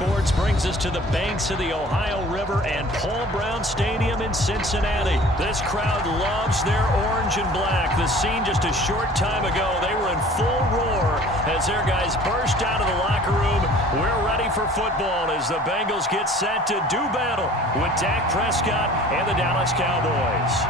Sports brings us to the banks of the Ohio River and Paul Brown Stadium in Cincinnati. This crowd loves their orange and black. The scene just a short time ago, they were in full roar as their guys burst out of the locker room. We're ready for football as the Bengals get set to do battle with Dak Prescott and the Dallas Cowboys.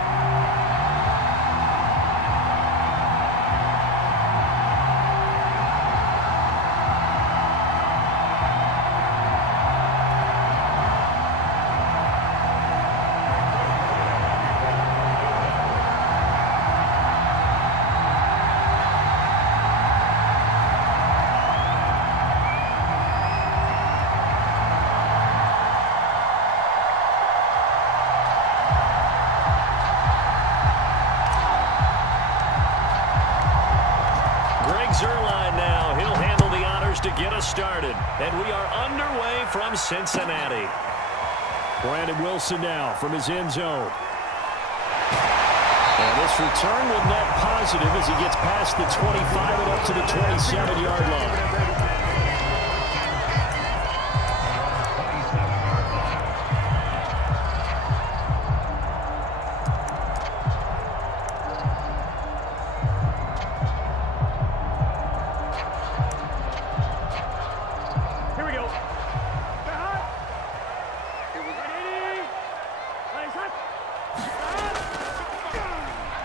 To get us started, and we are underway from Cincinnati. Brandon Wilson now from his end zone. And this return will net positive as he gets past the 25 and up to the 27-yard line.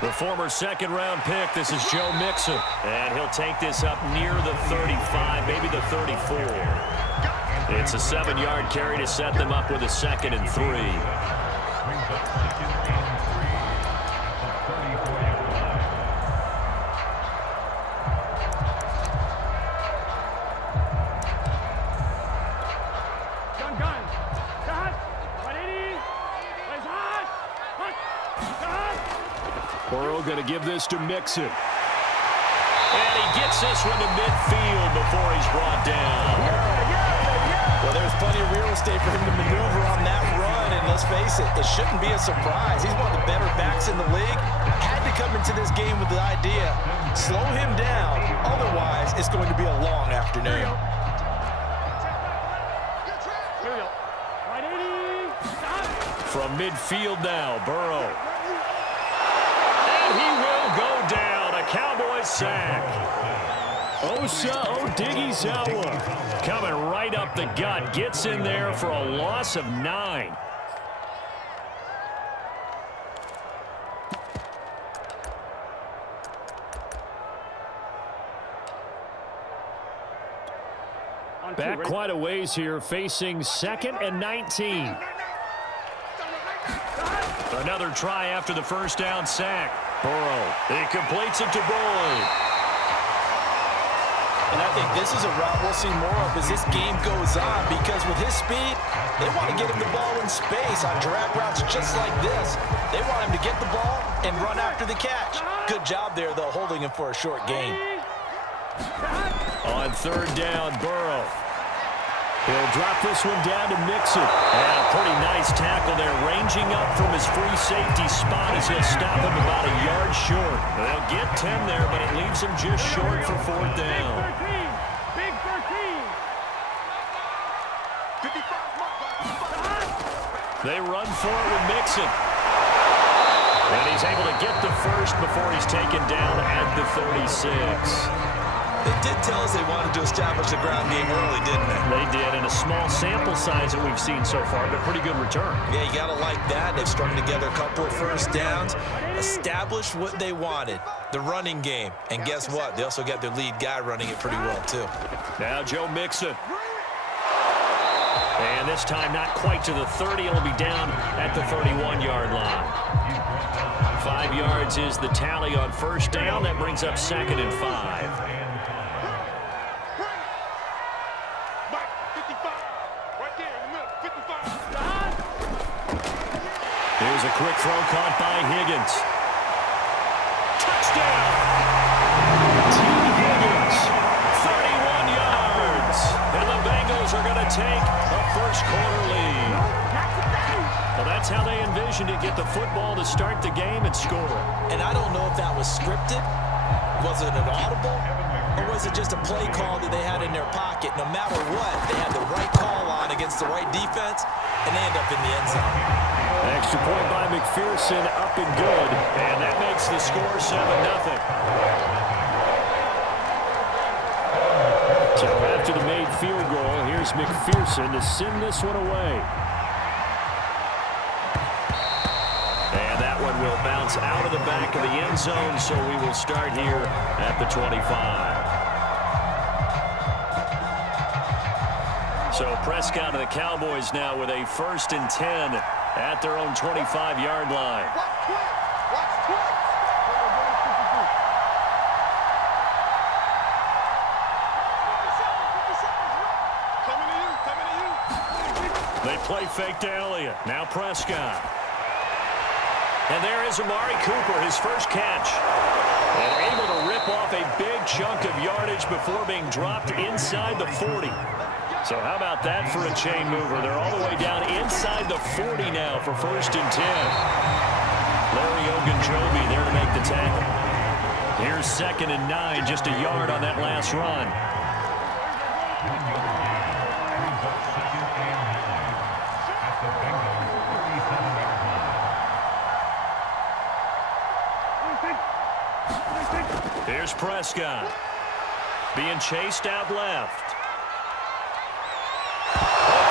The former second-round pick, this is Joe Mixon. And he'll take this up near the 35, maybe the 34. It's a 7-yard carry to set them up with a 2nd and 3. Burrow going to give this to Mixon. And he gets this one to midfield before he's brought down. Well, there's plenty of real estate for him to maneuver on that run, and let's face it, it shouldn't be a surprise. He's one of the better backs in the league. Had to come into this game with the idea, slow him down, otherwise it's going to be a long afternoon. From midfield now, Burrow. He will go down. A Cowboys sack. Osa Odighizuwa coming right up the gut. Gets in there for a loss of 9. Back quite a ways here, facing 2nd and 19. Another try after the first down sack. Burrow, he completes it to Boyd. And I think this is a route we'll see more of as this game goes on, because with his speed, they want to get him the ball in space on drag routes just like this. They want him to get the ball and run after the catch. Good job there, though, holding him for a short gain. On 3rd down, Burrow. He'll drop this one down to Mixon. And a pretty nice tackle there, ranging up from his free safety spot as he'll stop him about a yard short. They'll get 10 there, but it leaves him just short for 4th down. Big 13. They run for it with Mixon. And he's able to get the first before he's taken down at the 36. They did tell us they wanted to establish the ground game early, didn't they? They did, in a small sample size that we've seen so far, but pretty good return. Yeah, you got to like that. They've strung together a couple of first downs, established what they wanted, the running game. And guess what? They also got their lead guy running it pretty well, too. Now Joe Mixon. And this time not quite to the 30. It'll be down at the 31-yard line. 5 yards is the tally on first down. That brings up 2nd and 5. Here's a quick throw caught by Higgins. Touchdown! T. Higgins, 31 yards. And the Bengals are going to take a first-quarter lead. Well, that's how they envisioned it, get the football to start the game and score. And I don't know if that was scripted. Was it an audible? Or was it just a play call that they had in their pocket? No matter what, they had the right call on against the right defense, and they end up in the end zone. Extra point by McPherson, up and good. And that makes the score 7-0. So after the made field goal, here's McPherson to send this one away. And that one will bounce out of the back of the end zone, so we will start here at the 25. So Prescott and the Cowboys now with a 1st and 10 at their own 25-yard line. They play fake to Elliott. Now Prescott. And there is Amari Cooper, his first catch. And able to rip off a big chunk of yardage before being dropped inside the 40. So how about that for a chain mover? They're all the way down inside the 40 now for 1st and 10. Larry Ogunjobi there to make the tackle. Here's 2nd and 9, just a yard on that last run. Here's Prescott. Being chased out left.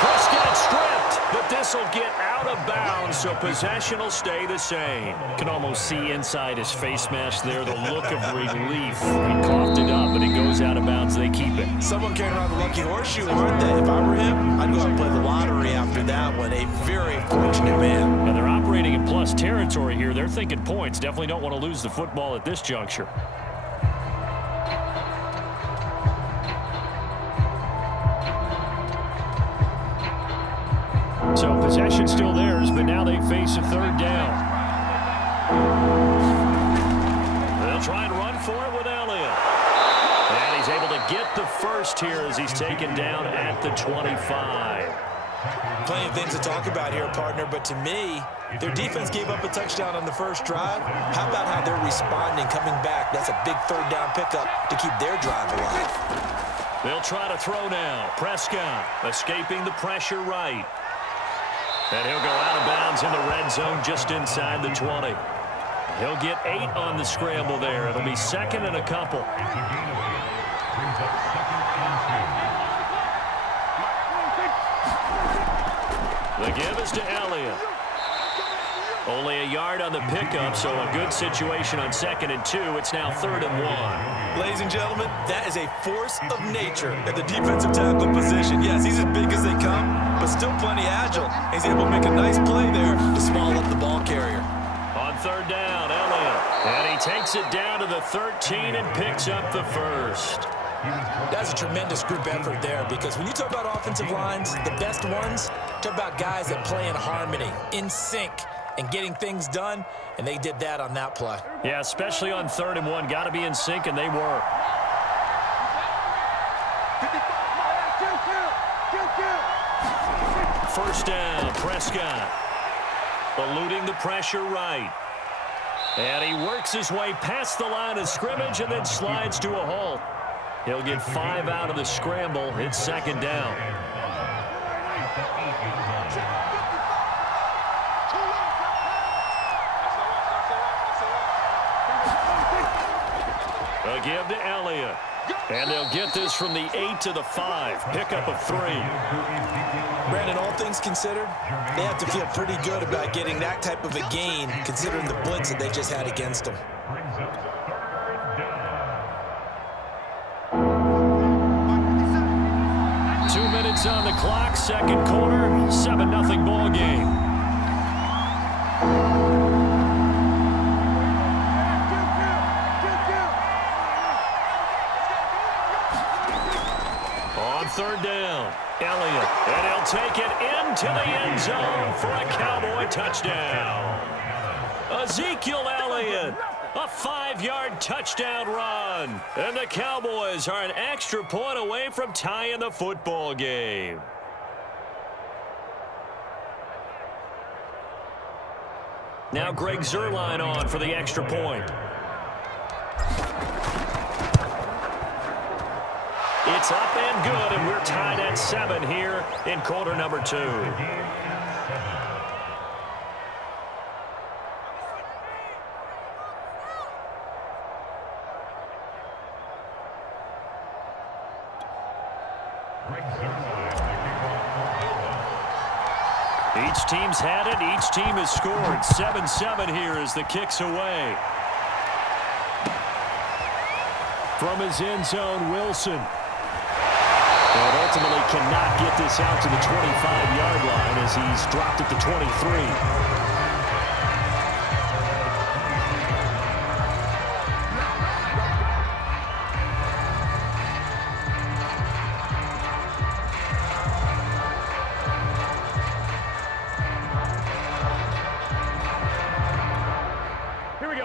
Prescott stripped, but this will get out of bounds, so possession will stay the same. Can almost see inside his face mask there the look of relief. He coughed it up, but it goes out of bounds. They keep it. Someone carrying around the lucky horseshoe, weren't they? If I were him, I'd go out and play the lottery after that one. A very fortunate man. And they're operating in plus territory here. They're thinking points. Definitely don't want to lose the football at this juncture. So possession still theirs, but now they face a 3rd down. They'll try and run for it with Elliott. And he's able to get the first here as he's taken down at the 25. Plenty of things to talk about here, partner, but to me, their defense gave up a touchdown on the first drive. How about how they're responding, coming back? That's a big 3rd down pickup to keep their drive alive. They'll try to throw now. Prescott escaping the pressure right. And he'll go out of bounds in the red zone just inside the 20. He'll get 8 on the scramble there. It'll be 2nd and a couple. The give is to Elliott. Only a yard on the pickup, so a good situation on 2nd and 2. It's now 3rd and 1. Ladies and gentlemen, that is a force of nature at the defensive tackle position. Yes, he's as big as they come, but still plenty agile. He's able to make a nice play there to swallow up the ball carrier. On 3rd down, Elliott. And he takes it down to the 13 and picks up the first. That's a tremendous group effort there, because when you talk about offensive lines, the best ones, talk about guys that play in harmony, in sync, and getting things done, and they did that on that play. Yeah, especially on 3rd and 1. Got to be in sync, and they were. First down, Prescott. Eluding the pressure right. And he works his way past the line of scrimmage and then slides to a halt. He'll get 5 out of the scramble. It's 2nd down. A give to Elliott. And they'll get this from the 8 to the 5. Pickup of 3. Brandon, all things considered, they have to feel pretty good about getting that type of a gain, considering the blitz that they just had against them. On the clock, 2nd quarter, 7-0 ball game. On 3rd down, Elliott, and he'll take it into the end zone for a Cowboy touchdown. Ezekiel Elliott. A 5-yard touchdown run. And the Cowboys are an extra point away from tying the football game. Now Greg Zuerlein on for the extra point. It's up and good, and we're tied at 7 here in quarter number 2. Each team's had it. Each team has scored. 7-7 here as the kick's away. From his end zone, Wilson. And ultimately cannot get this out to the 25-yard line as he's dropped at the 23.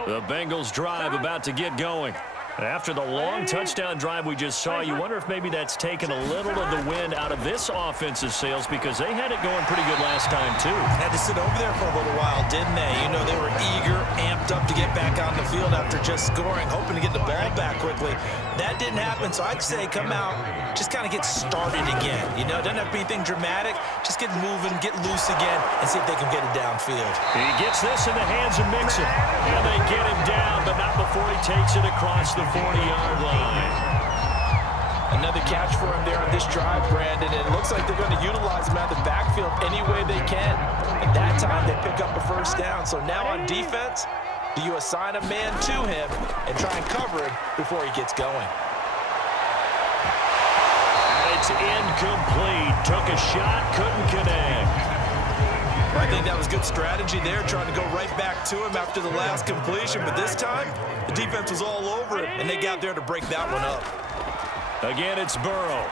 The Bengals drive about to get going. After the long touchdown drive we just saw, you wonder if maybe that's taken a little of the wind out of this offensive sails because they had it going pretty good last time, too. Had to sit over there for a little while, didn't they? You know, they were eager, amped up to get back on the field after just scoring, hoping to get the ball back quickly. That didn't happen, so I'd say come out, just kind of get started again. You know, it doesn't have to be anything dramatic. Just get moving, get loose again, and see if they can get it downfield. He gets this in the hands of Mixon. And they get him down, but not before he takes it across the 40-yard line. Another catch for him there on this drive, Brandon. And it looks like they're going to utilize him out of the backfield any way they can. At that time, they pick up a first down. So now on defense, do you assign a man to him and try and cover him before he gets going? It's incomplete. Took a shot, couldn't connect. I think that was good strategy there, trying to go right back to him after the last completion. But this time, the defense was all over it, and they got there to break that one up. Again, it's Burrow.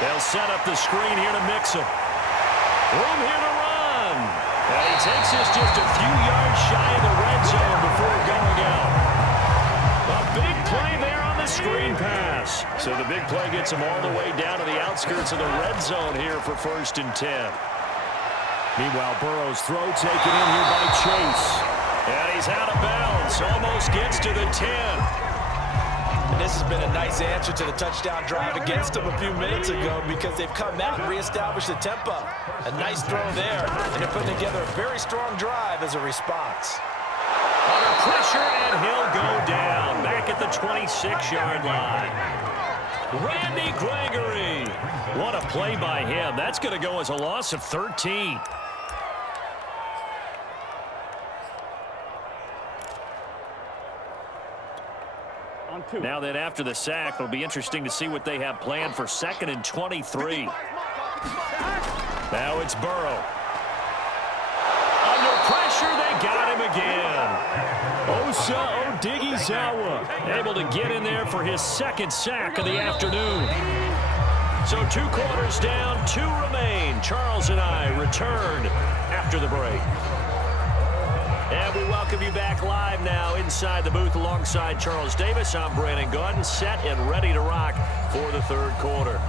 They'll set up the screen here to Mixon. Room here to run. And he takes this just a few yards shy of the red zone before going out. A big play there on the screen pass. So the big play gets him all the way down to the outskirts of the red zone here for 1st and 10. Meanwhile, Burrow's throw taken in here by Chase. And he's out of bounds. Almost gets to the 10. And this has been a nice answer to the touchdown drive against them a few minutes ago because they've come out and reestablished the tempo. A nice throw there, and they're putting together a very strong drive as a response. Under pressure, and he'll go down. Back at the 26-yard line. Randy Gregory. What a play by him. That's going to go as a loss of 13. Now then, after the sack, it'll be interesting to see what they have planned for 2nd and 23. Now it's Burrow. Under pressure, they got him again. Osa Odighizuwa able to get in there for his 2nd sack of the afternoon. So 2 quarters down, 2 remain. Charles and I return after the break. And we welcome you back live now inside the booth alongside Charles Davis. I'm Brandon Gaudin, set and ready to rock for the 3rd quarter.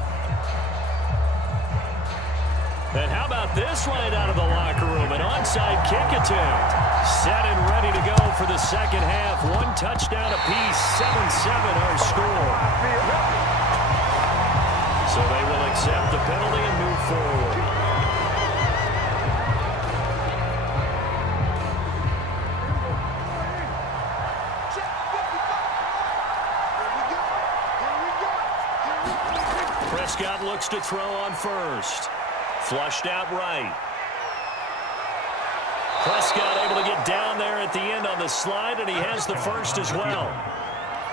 And how about this right out of the locker room? An onside kick attempt. Set and ready to go for the 2nd half. 1 touchdown apiece, 7-7 our score. So they will accept the penalty and move forward. Prescott looks to throw on 1st. Flushed out right. Prescott able to get down there at the end on the slide, and he has the 1st as well.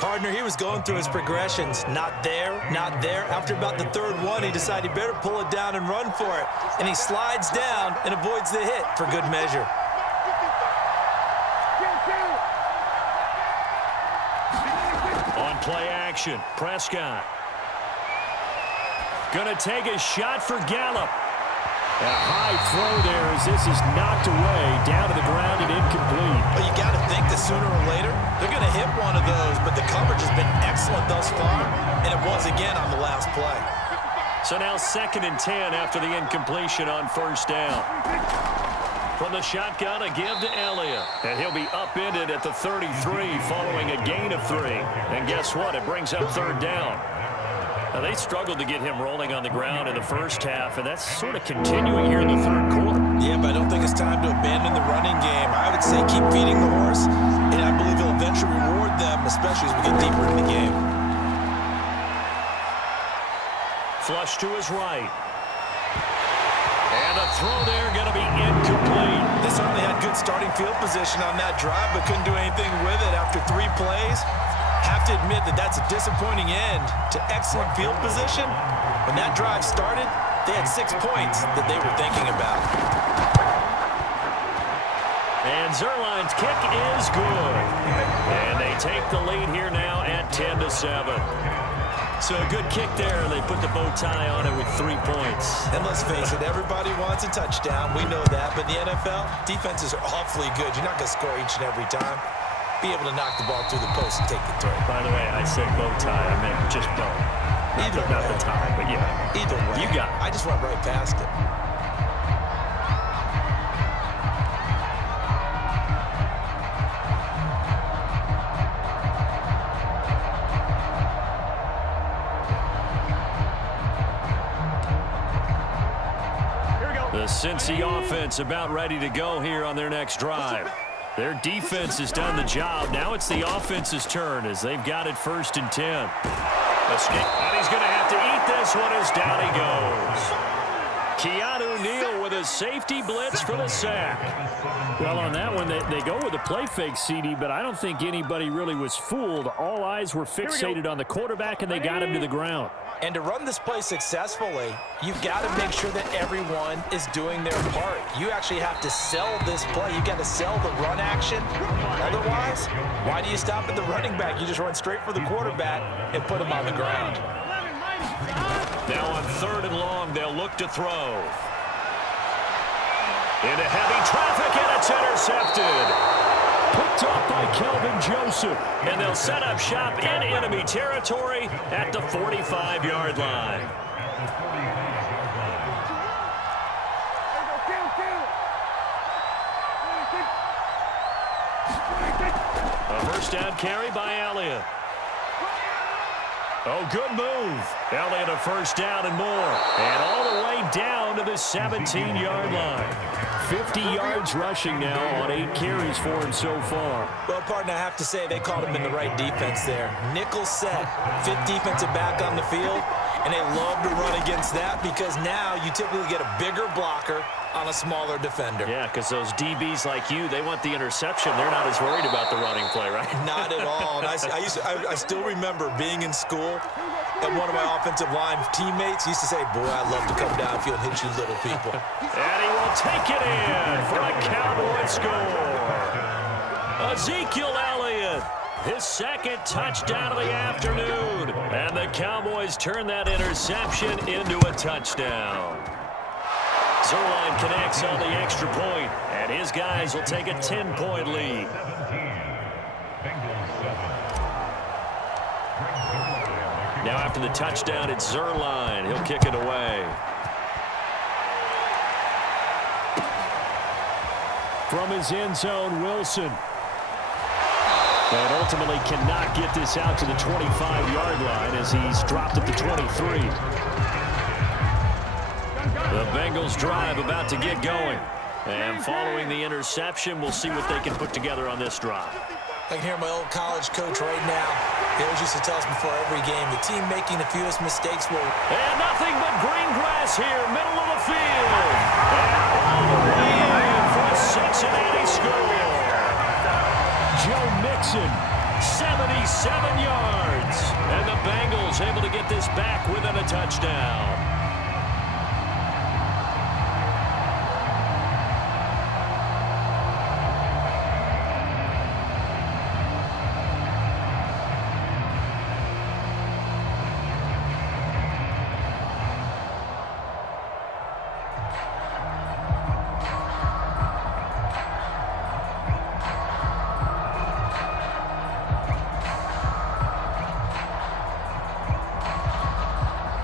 Partner, he was going through his progressions. Not there, not there. After about the 3rd one, he decided he better pull it down and run for it. And he slides down and avoids the hit for good measure. On play action, Prescott. Gonna take a shot for Gallup. A high throw there as this is knocked away, down to the ground and incomplete. Well, you got to think that sooner or later, they're going to hit one of those, but the coverage has been excellent thus far, and it was again on the last play. So now 2nd and 10 after the incompletion on 1st down. From the shotgun, a give to Elliott. And he'll be upended at the 33 following a gain of 3. And guess what? It brings up 3rd down. Now, they struggled to get him rolling on the ground in the first half, and that's sort of continuing here in the third quarter. Yeah, but I don't think it's time to abandon the running game. I would say keep feeding the horse, and I believe he'll eventually reward them, especially as we get deeper in the game. Flush to his right. And a throw there going to be incomplete. They certainly had good starting field position on that drive, but couldn't do anything with it after 3 plays. Have to admit that that's a disappointing end to excellent field position. When that drive started, they had 6 points that they were thinking about. And Zerline's kick is good. And they take the lead here now at 10-7. So a good kick there. They put the bow tie on it with 3 points. And let's face it, everybody wants a touchdown. We know that. But in the NFL, defenses are awfully good. You're not going to score each and every time. Be able to knock the ball through the post and take the throw. By the way, I said bow tie. I meant just bow. Not the tie, but yeah. Either way. You got it. I just went right past it. The Cincy offense about ready to go here on their next drive. Their defense has done the job. Now it's the offense's turn as they've got it 1st and 10. And he's going to have to eat this one as down he goes. Keanu Neal with a safety blitz for the sack. Well, on that one, they go with a play fake, CD, but I don't think anybody really was fooled. All eyes were fixated on the quarterback, and they got him to the ground. And to run this play successfully, you've got to make sure that everyone is doing their part. You actually have to sell this play. You've got to sell the run action. Otherwise, why do you stop at the running back? You just run straight for the quarterback and put him on the ground. Now on 3rd and long, they'll look to throw. Into heavy traffic, and it's intercepted. Picked off by Kelvin Joseph. And they'll set up shop in enemy territory at the 45-yard line. A first down carry by Elliott. Oh, good move. Elliott a first down and more. And all the way down to the 17-yard line. 50 yards rushing now on 8 carries for him so far. Well, partner, I have to say they called him in the right defense there. Nickel set, 5th defensive back on the field, and they love to run against that because now you typically get a bigger blocker on a smaller defender. Yeah, because those DBs like you, they want the interception. They're not as worried about the running play, right? Not at all. And I still remember being in school, and one of my offensive line teammates used to say, boy, I'd love to come downfield and hit you little people. And he will take it in for a Cowboy score. Ezekiel Elliott, his 2nd touchdown of the afternoon. And the Cowboys turn that interception into a touchdown. Zerline connects on the extra point, and his guys will take a 10-point lead. Now after the touchdown, it's Zerline. He'll kick it away. From his end zone, Wilson. And ultimately cannot get this out to the 25-yard line as he's dropped at the 23. The Bengals drive about to get going. And following the interception, we'll see what they can put together on this drive. I can hear my old college coach right now. He always used to tell us before every game, the team making the fewest mistakes will... And nothing but green grass here, middle of the field. And all the way in for a Cincinnati score. Joe Mixon, 77 yards. And the Bengals able to get this back within a touchdown.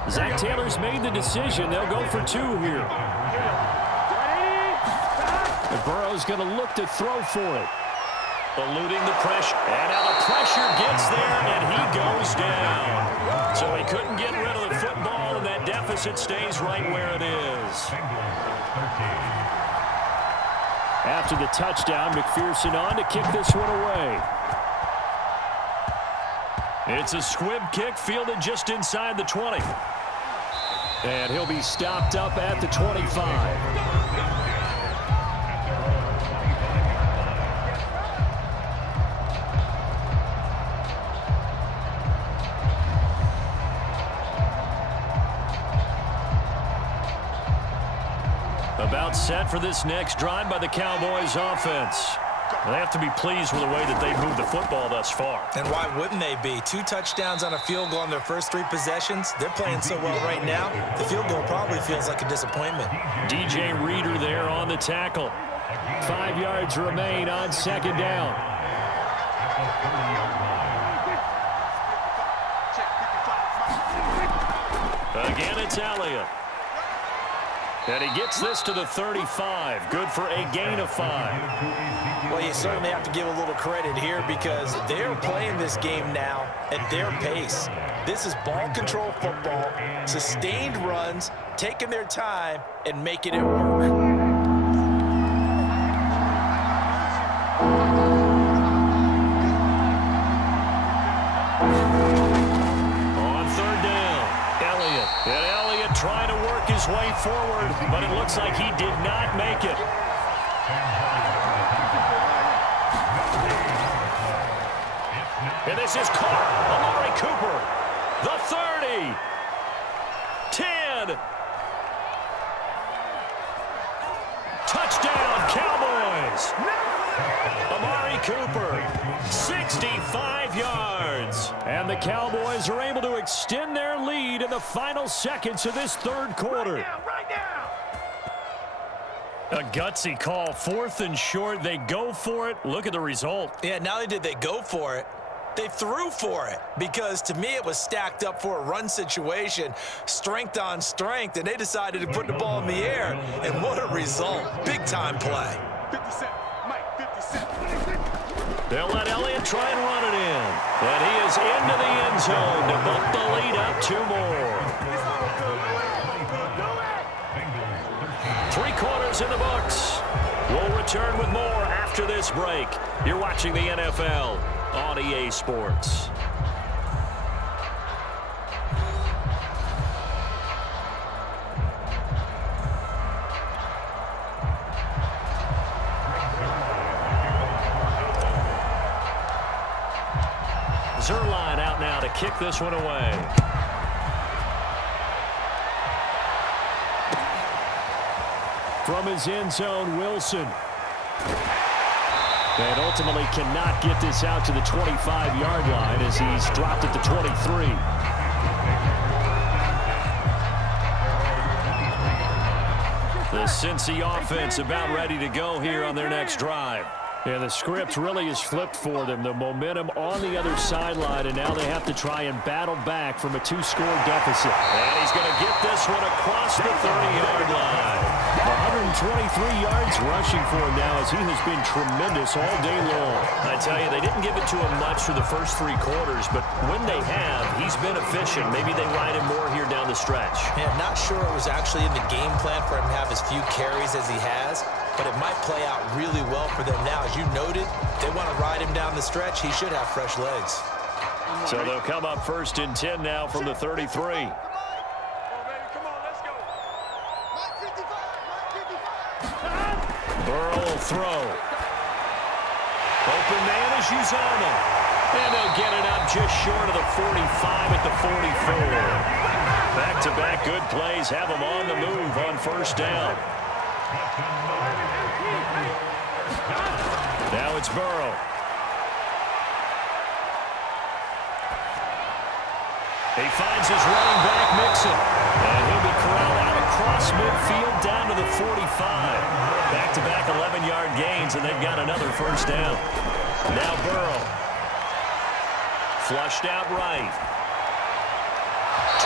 Zach Taylor's made the decision. They'll go for 2 here. And Burrow's going to look to throw for it. Eluding the pressure. And now the pressure gets there, and he goes down. So he couldn't get rid of the football, and that deficit stays right where it is. After the touchdown, McPherson on to kick this one away. It's a squib kick fielded just inside the 20. And he'll be stopped up at the 25. About set for this next drive by the Cowboys offense. They have to be pleased with the way that they've moved the football thus far. And why wouldn't they be? 2 touchdowns on a field goal in their first 3 possessions. They're playing so well right now, the field goal probably feels like a disappointment. DJ Reader there on the tackle. 5 yards remain on second down. Again, it's Elliott. And he gets this to the 35. Good for a gain of 5. Well, you certainly have to give a little credit here because they're playing this game now at their pace. This is ball control football, sustained runs, taking their time, and making it work. On third down, Elliott. And Elliott trying to work his way forward, but it looks like he did not make it. And this is caught. Amari Cooper. The 30. 10. Touchdown, Cowboys. Amari Cooper, 65 yards. And the Cowboys are able to extend their lead in the final seconds of this third quarter. Right now. A gutsy call, 4th and short. They go for it. Look at the result. Yeah, not only did they go for it, they threw for it because, to me, it was stacked up for a run situation, strength on strength, and they decided to put the ball in the air, and what a result. Big-time play. 57. Mike, 57. They'll let Elliott try and run it in. And he is into the end zone to bump the lead up 2 more. 3 quarters in the books. We'll return with more after this break. You're watching the NFL on EA Sports. Zerline out now to kick this one away. From his end zone, Wilson. And ultimately cannot get this out to the 25-yard line as he's dropped at the 23. The Cincy offense about ready to go here on their next drive. Yeah, the script really is flipped for them. The momentum on the other sideline, and now they have to try and battle back from a 2-score deficit. And he's going to get this one across the 30-yard line. 123 yards rushing for him now as he has been tremendous all day long. I tell you, they didn't give it to him much for the first 3 quarters, but when they have, he's been efficient. Maybe they ride him more here down the stretch. Yeah, not sure it was actually in the game plan for him to have as few carries as he has, but it might play out really well for them now. As you noted, they want to ride him down the stretch. He should have fresh legs. So they'll come up 1st and 10 now from the 33. Burrow will throw. Open man is Uzama. And they'll get it up just short of the 45 at the 44. Back-to-back good plays have them on the move on 1st down. Now it's Burrow. He finds his running back, Mixon. And he'll be corralled out across midfield down to the 45. Back-to-back 11-yard gains, and they've got another 1st down. Now Burrow. Flushed out right.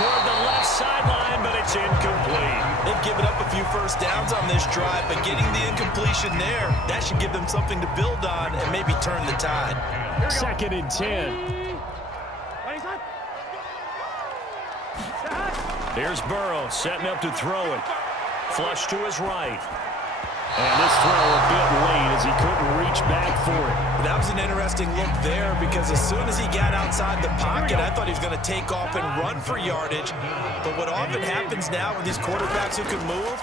toward the left sideline, but it's incomplete. They've given up a few first downs on this drive, but getting the incompletion there, that should give them something to build on and maybe turn the tide. 2nd and 10. Here's Burrow setting up to throw it. Flush to his right. And this throw a bit late as he couldn't reach back for it. That was an interesting look there because as soon as he got outside the pocket, I thought he was going to take off and run for yardage. But what often happens now with these quarterbacks who can move,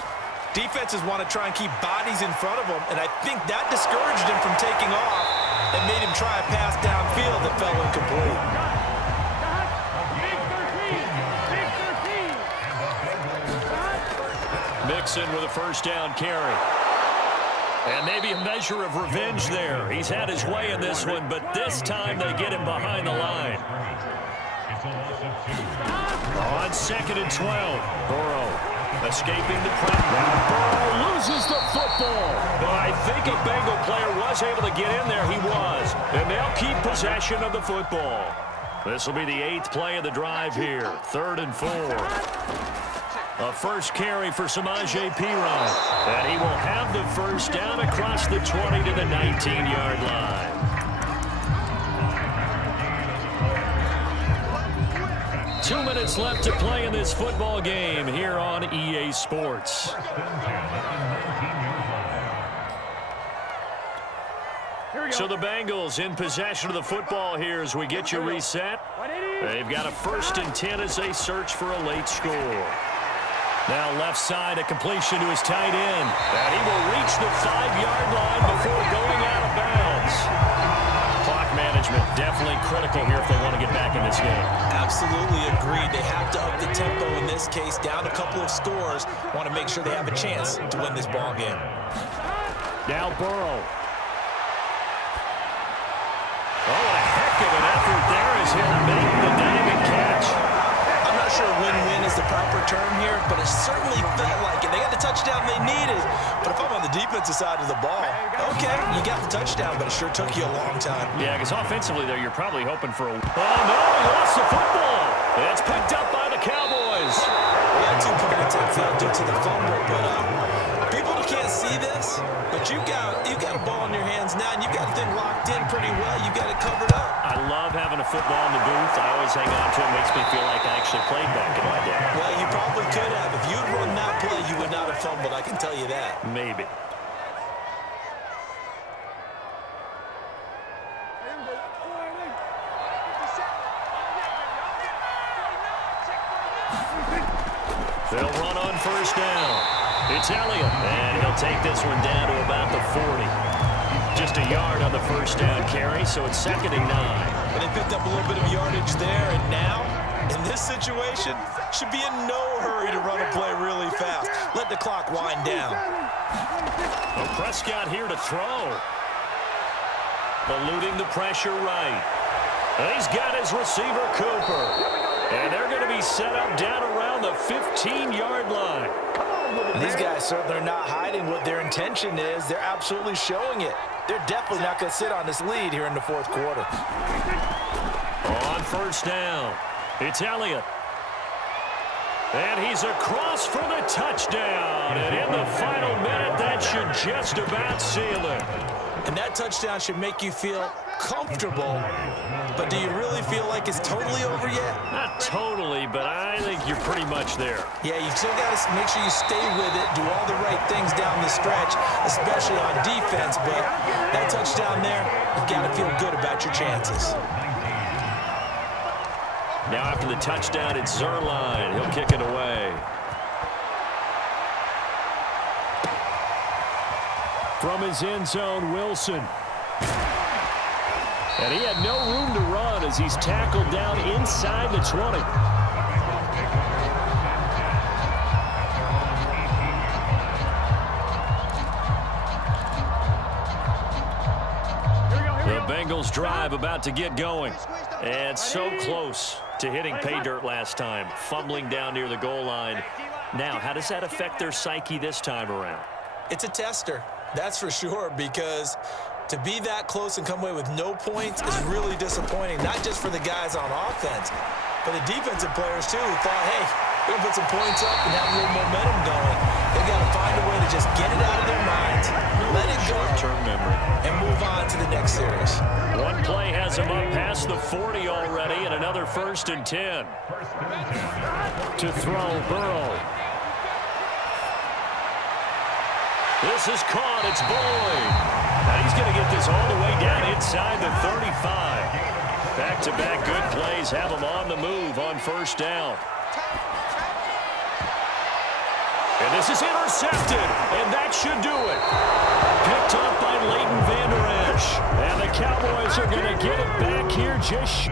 defenses want to try and keep bodies in front of them, and I think that discouraged him from taking off and made him try a pass downfield that fell incomplete. Mixon with a first down carry. And maybe a measure of revenge there. He's had his way in this one, but this time they get him behind the line. On 2nd and 12, Burrow escaping the pressure. Burrow loses the football. But I think a Bengal player was able to get in there. He was. And they'll keep possession of the football. This will be the 8th play of the drive here. 3rd and 4. A first carry for Samaje Perine. And he will have the first down across the 20 to the 19-yard line. Two minutes left to play in this football game here on EA Sports. So the Bengals in possession of the football here as we get you reset. They've got a 1st and 10 as they search for a late score. Now left side, a completion to his tight end. And he will reach the 5-yard line before going out of bounds. Clock management definitely critical here if they want to get back in this game. Absolutely agreed. They have to up the tempo in this case, down a couple of scores. Want to make sure they have a chance to win this ball game. Now Burrow. Oh, what a heck of an effort there as he'll make the diving catch. I'm not sure win-win is the proper term here, but it certainly felt like it. They got the touchdown they needed. But if I'm on the defensive side of the ball, okay, you got the touchdown, but it sure took you a long time. Yeah, because offensively there, you're probably hoping for a... Oh, no, he lost the football. It's picked up by the Cowboys. We had 2 points in field due to the fumble, but people can't see this, but you got a ball in your hands now, and you got the thing locked in pretty well. You got it covered up. I love having a football in the booth. I always hang on to it. Makes me feel like I actually played back in my day. Well, you probably could have. If you'd run that play, you would not have fumbled. I can tell you that. Maybe. They'll run on first down. It's Elliott, and he'll take this one down to about the 40. Just a yard on the first down carry, so it's 2nd and 9. And they picked up a little bit of yardage there, and now, in this situation, should be in no hurry to run a play really fast. Let the clock wind down. Well, Prescott here to throw. Eluding the pressure right. And he's got his receiver, Cooper. And they're going to be set up down around the 15-yard line. These guys certainly are not hiding what their intention is. They're absolutely showing it. They're definitely not going to sit on this lead here in the 4th quarter. On first down, it's Elliott. And he's across for the touchdown. And in the final minute, that should just about seal it. And that touchdown should make you feel comfortable. But do you really feel like it's totally over yet? Not totally, but I think you're pretty much there. Yeah, you still got to make sure you stay with it, do all the right things down the stretch, especially on defense. But that touchdown there, you've got to feel good about your chances. Now after the touchdown, it's Zerline. He'll kick it away. From his end zone, Wilson. And he had no room to run as he's tackled down inside the 20. The Bengals drive about to get going. And so close to hitting pay dirt last time, fumbling down near the goal line. Now, how does that affect their psyche this time around? It's a tester, that's for sure, because to be that close and come away with no points is really disappointing, not just for the guys on offense, But the defensive players, too, thought, hey, we're going to put some points up and have a little momentum going. They've got to find a way to just get it out of their minds, let it go, short-term memory, and move on to the next series. One play has him up past the 40 already, and another 1st and 10. To throw, Burrow. This is caught. It's Boyd. Now he's going to get this all the way down inside the 35. Back-to-back good plays have him on the move on 1st down. And this is intercepted, and that should do it. Picked up by Leighton Vander Esch. And the Cowboys are going to get it back here just